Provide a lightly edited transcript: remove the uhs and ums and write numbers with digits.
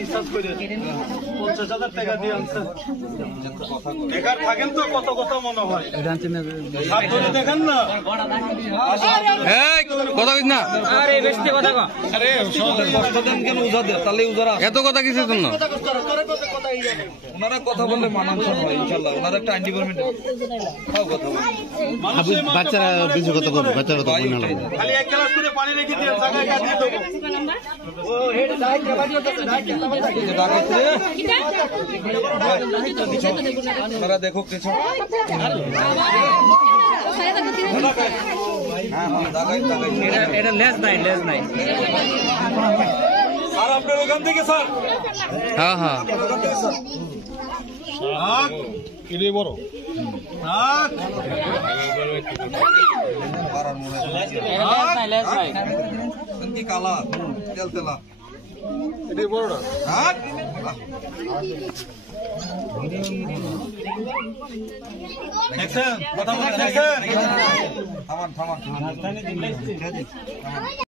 Recharge করে 50,000 টাকা দিয়ে আনছে। বেকার থাকেন তো কত কথা মনে হয়। হাত ধরে দেখেন না। কথা কইস না। আরে বেশি কথা কও। আরে কষ্ট দেন কেন উজাদের তাহলে উজারা এত কথা কিসের জন্য? ওনারা কথা বললে মানানসই হয় ইনশাআল্লাহ। ওনারা একটা আইন ডিপার্টমেন্ট খাও কথা বলে। বাচ্চারা বেশি কথা বলবে, বাচ্চারা কথা বলে না। খালি এক গ্লাস করে পানি রেখে দিয়ে জায়গায় কাটিয়ে দেবো। ও হেড ডাইট কাবাডি হচ্ছে ডাইট আপনারা দেখো কিছু এটা লেস নাই স্যার আপনার ওখান থেকে স্যার হ্যাঁ হ্যাঁ এটাই বড় লেস নাই কি কালা তেল তেলা এটাই বড় না দেখছেন কথা বলে দেখছেন থামান